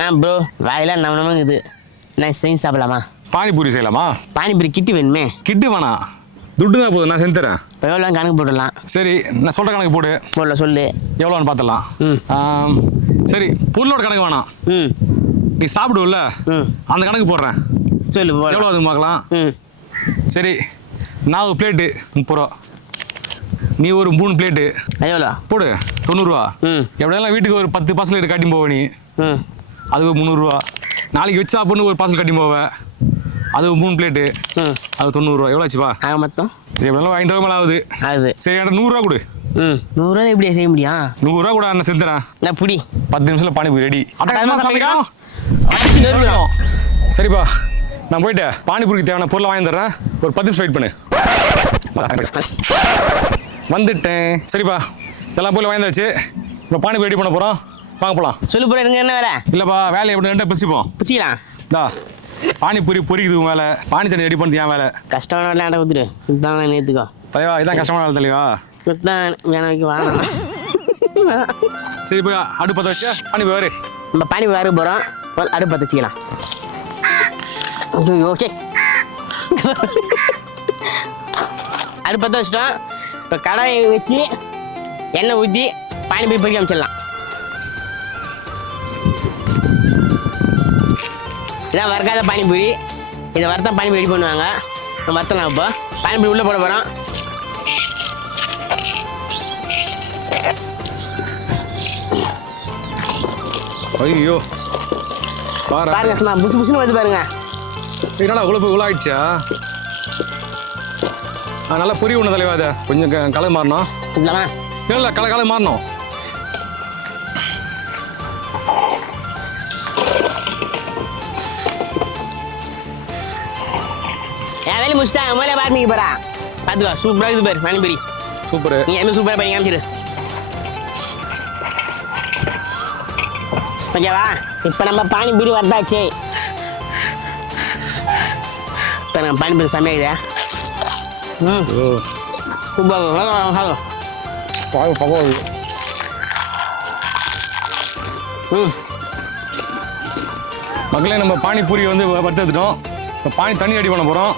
நான் ப்ரோ வாயில நம்ம இது நான் செஞ்சு சாப்பிடலாமா? பானிபூரி செய்யலாமா? பானிபூரி கிட்டு வேணுமே. கிட்டு வேணாம் துட்டு தான் போதும் நான் செஞ்சு தரேன். இப்போ எவ்வளோ கணக்கு போட்டுடலாம். சரி நான் சொல்கிற கணக்கு போடு. போடல சொல்லு. எவ்வளோன்னு பார்த்துடலாம் சரி பொருளோட கணக்கு வேணாம். ம். நீ சாப்பிடுவல்ல? ம். அந்த கணக்கு போடுறேன். சொல்லு எவ்வளோ அது பார்க்கலாம் ம். சரி நான் ஒரு பிளேட்டு முப்பது ரூபா. நீ ஒரு மூணு பிளேட்டு. எவ்வளோ? போடு தொண்ணூறுரூவா எப்படியெல்லாம் வீட்டுக்கு ஒரு பத்து பார்சல் கட்டி போவ நீ? அது முந்நூறுரூவா நாளைக்கு வச்சு சாப்பிட்னு ஒரு பார்சல் கட்டி போவ அது மூணு பிளேட்டு அது தொண்ணூறுரூவா எவ்வளோ ஆச்சுப்பா? ஆக மொத்தம். இது எப்படிலாம் வாங்கிட்டு வர மேலே ஆகுது. அது சரி என்கிட்ட நூறுரூவா கொடு. ம் நூறுரூவா எப்படி செய்ய முடியும்? நூறுரூவா கூட நான் செஞ்சுறேன். நான் புடி. பத்து நிமிஷத்தில் பானிபூரி ரெடி. சரிப்பா நான் போயிட்டு பானிபூரிக்கு தேவையான பொருளை வாங்கி தர்றேன் ஒரு பத்து நிமிஷம் வெயிட் பண்ணு. வந்துட்டேன். சரிப்பா எல்லா பொருளும் வாங்கியாச்சு. இப்போ பானிபூரி ரெடி பண்ண போகிறோம் வாங்க போகலாம் சொல்லு ப்ரோ எனக்கு என்ன வேலை? இல்லைப்பா வேலையை எப்படி ரெண்டாக பிரிச்சுப்போம் பிடிச்சிக்கலாம் இந்தா பானிபூரி பொரிக்குது உன் வேலை பானி தண்ணி ரெடி பண்ணது என் வேலை கஷ்டமான வேலை என்கிட்ட கொடுத்துரு சுத்தான் நேற்றுக்கோ தலைவா இதான் கஷ்டமான வேலை தலைவா. சுத்தான் வைக்க வேணாம் சரி போய் அடுப்பு பற்ற வச்சு பானிபூரி வேறு நம்ம பானி வேறு போகிறோம் அடுப்பு பற்ற வச்சுக்கலாம். ஓகே அடுப்பு பற்ற வச்சிட்டோம். இப்போ கடாயை வச்சு எண்ணெய் ஊற்றி பானிபூரி பொறிக்க அமைச்சிடலாம் இதான் வறுக்காத பானிபூரி. இதை வறுத்தா பானிபூரி ரெடி பண்ணுவாங்க. நம்ம வறுத்தலாம் இப்போ. பானிபூரி உள்ளே போட போகிறோம் ஐயோ. பாரு. பாருங்க சும்மா புசு புசுன்னு வருது பாருங்க. என்னடா உழப்பு ஆ நல்லா பொரி ஒன்று தலைவா அதை கொஞ்சம் க- கலர் மாறணும். இல்லை இல்லை கலர் கலர் மாறணும். என் வேலையை முடிச்சிட்டாங்க முதல்ல பாரு நீங்க போறா பார்த்துக்கோ சூப்பராக இருக்குது பாரு பானிபூரி சூப்பரு நீ எல்லாமே சூப்பராக பண்ணி காமிச்சிரு ஓகேவா இப்போ நம்ம பானிபூரி வந்தாச்சு இப்போ நம்ம பானிபூரி சமைக்குதா ம் ஓ சூப்பராக பாவு பகவாது ம் மக்களே நம்ம பானிபூரி வந்து வ- வறுத்து எடுத்துட்டோம் இப்போ பானி தண்ணி ரெடி பண்ண போகிறோம்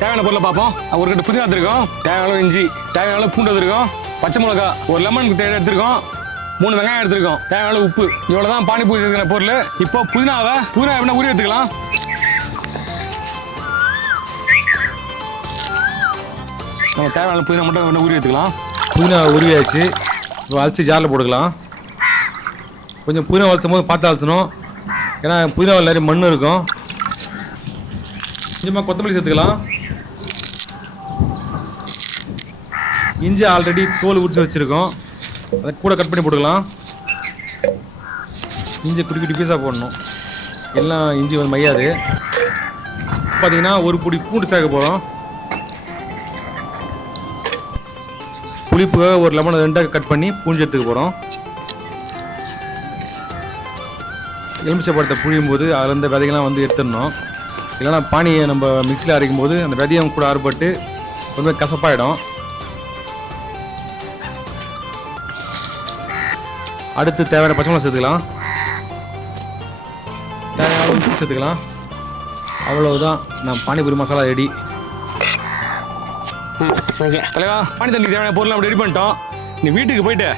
தேவையான பொருளை பார்ப்போம். ஒரு கட்டு புதினா எடுத்துருக்கோம். தேவையான இஞ்சி தேவையான பூண்டு எடுத்துருக்கோம். பச்சை மிளகா ஒரு லெமன் தேவை எடுத்துருக்கோம். மூணு வெங்காயம் எடுத்துருக்கோம். தேவையான உப்பு. இவ்வளோ தான் பானிபூரி இருக்கிற பொருள். இப்போ புதினாவை புதினா எப்படின்னா உரி எடுத்துக்கலாம். நம்ம தேவையான புதினா மட்டும் வேணா உருவி எடுத்துக்கலாம். புதினா உருவியாச்சு இப்போ அலசி ஜாரில் போட்டுக்கலாம். கொஞ்சம் புதினா வளர்த்தும் போது பார்த்து அலசணும். ஏன்னா புதினாவில் நிறைய மண் இருக்கும். கொஞ்சமாக கொத்தமல்லி சேர்த்துக்கலாம். இஞ்சி ஆல்ரெடி தோல் உரிச்சு வச்சுருக்கோம். அதை கூட கட் பண்ணி போட்டுக்கலாம். இஞ்சி குட்டி குட்டி பீஸாக போடணும். எல்லாம் இஞ்சி வந்து மையாது. பார்த்தீங்கன்னா ஒரு பொடி பூண்டு சேர்க்க போகிறோம் புளிப்பு ஒரு லெமனை ரெண்டாக கட் பண்ணி பூஞ்சி எடுத்துக்க போகிறோம் எலுமிச்சை பழத்தை புழியும் போது அதில் இருந்த விதைகள்லாம் வந்து எடுத்துடணும். இல்லைன்னா பானியை நம்ம மிக்சியில் அரைக்கும் போது அந்த விதையும் கூட ஆறுபட்டு கொஞ்சம் கசப்பாயிடும். அடுத்து தேவையான பச்சை மிளகா சேர்த்துக்கலாம். தேவையான உப்பு சேர்த்துக்கலாம். அவ்வளவுதான். நான் பானிபூரி மசாலா ரெடி ம் ஓகே தலைவா பானி தண்ணி தேவையான பொருள் அப்படி ரெடி பண்ணிட்டோம். நீ வீட்டுக்கு போயிட்டு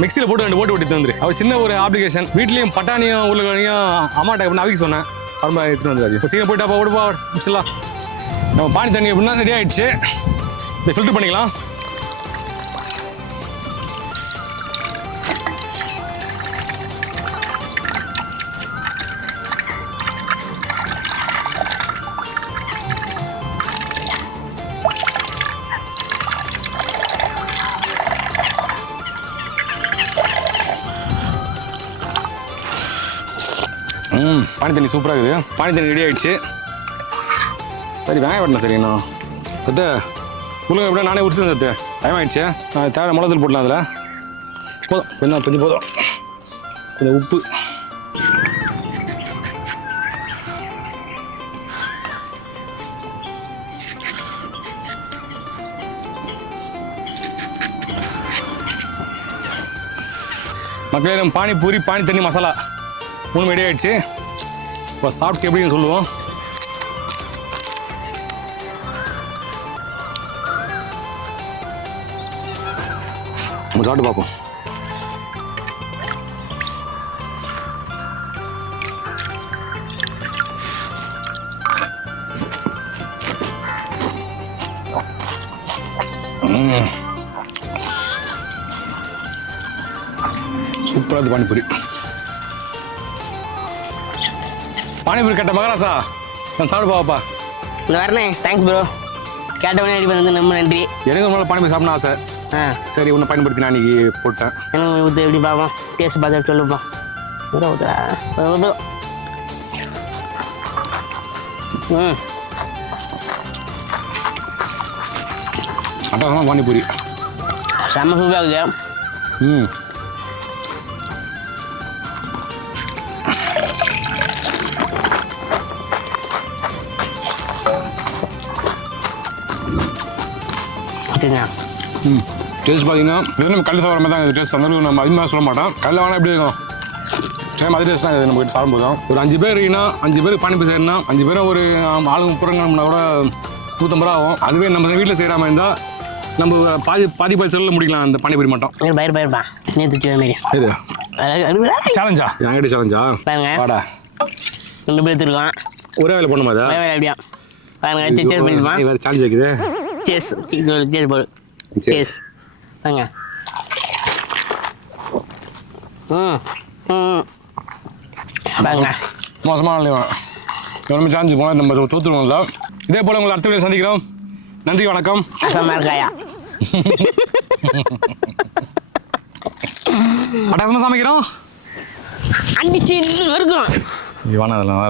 மிக்சியில் போட்டு ரெண்டு போட்டு ஓட்டி தந்துரு. அவர் சின்ன ஒரு அப்ளிகேஷன் வீட்லேயும் பட்டாணியும் உருளைக்கிழங்கையும் அம்மாட்ட அப்படின்னு அவிக்க சொன்னேன். அப்புறமா எடுத்துட்டு வந்துடாது இப்போ சீக்கிரம் போயிட்டு அப்போ ஓடுப்பா முடிச்சிடலாம். நம்ம பானி தண்ணி எப்படின்னா ரெடி ஆகிடுச்சு இதை ஃபில்டர் பண்ணிக்கலாம். ம். பானி தண்ணி சூப்பராக இருக்குது. பானி தண்ணி ரெடி ஆயிடுச்சு. சரி வெங்காயம் வெட்டணும் சரி இன்னும். சத்து முழுங்க எப்படியா நானே உரிச்சு சத்து. டைம் ஆயிடுச்சு. நான் தேவை மிளகுத்தூள் போடலாம் அதில். போதும். கொஞ்சம் கொஞ்சம் போதும். கொஞ்சம் உப்பு. மக்களே நம்ம பானிபூரி பானி தண்ணி மசாலா. மூணு ரெடி ஆயிடுச்சு. இப்போ சாப்பிட்டு எப்படின்னு சொல்லுவோம். நம்ம சாப்பிட்டு பார்ப்போம். சூப்பராக பானிபுரி பானிபூரி. பானிபூரி கேட்ட மகராசா. நான் சாப்பிடு பாப்பா இந்த வரனே. தேங்க்ஸ் ப்ரோ கேட்டவனே ரெடி பண்ணது ரொம்ப நன்றி. எனக்கு ஒரு நாள் பானிபூரி சாப்பிடணும் ஆசை. ஆ. சரி உன்னை பயன்படுத்தி நான் இன்னைக்கு போட்டேன். எனக்கு ஊற்று எப்படி பார்ப்போம் டேஸ்ட் பார்த்து சொல்லுப்பா. ஊற்றுறா ஊற்று ம். அட்டகாசமாக பானிபூரி. செம்ம சூப்பராக இருக்குது ம். வச்சுங்க ம் டேஸ்ட் பார்த்தீங்கன்னா இது நம்ம கல் சாப்பிட்ற மாதிரி தான் டேஸ்ட் அந்த நம்ம அதிகமாக சொல்ல மாட்டோம். கல்ல வேணா எப்படி இருக்கும்? சேம் அதே டேஸ்ட் தான் நம்ம கிட்ட சாப்பிடும் போதும் ஒரு அஞ்சு பேர் இருக்கீங்கன்னா அஞ்சு பேர் பானிபூரி செய்யணும்னா அஞ்சு பேரும் ஒரு ஆளுங்க முப்புறங்கம்னா கூட நூற்றம்பது ரூபா ஆகும். அதுவே நம்ம வீட்டில் செய்கிற மாதிரி இருந்தால் நம்ம பாதி பாதி பாதி செல்லில் முடிக்கலாம் அந்த பானிபூரி மட்டும். பயிர் பயிர்ப்பா நேற்று மாரி. இது சேலஞ்சா என்கிட்ட சேலஞ்சா பாருங்க. வாடா. ரெண்டு பேர் எடுத்துருக்கோம். ஒரே வேலை பண்ணுமா அப்படியா. சேலஞ்ச் வைக்குது இன்னொரு சேஸ் போடு Cheers. வாங்க ம் ம் பாருங்க மோசமான இல்லையா எவ்வளோ சேலஞ்சு போனால் நம்ம தோற்றுருவோம்ல இதே போல் உங்களை அடுத்த வீடியோ சந்திக்கிறோம். நன்றி வணக்கம். இருக்காயா? அட்டகாசமாக சமைக்கிறோம்? அடிச்சு இருக்கும் இவனா அதெல்லாம்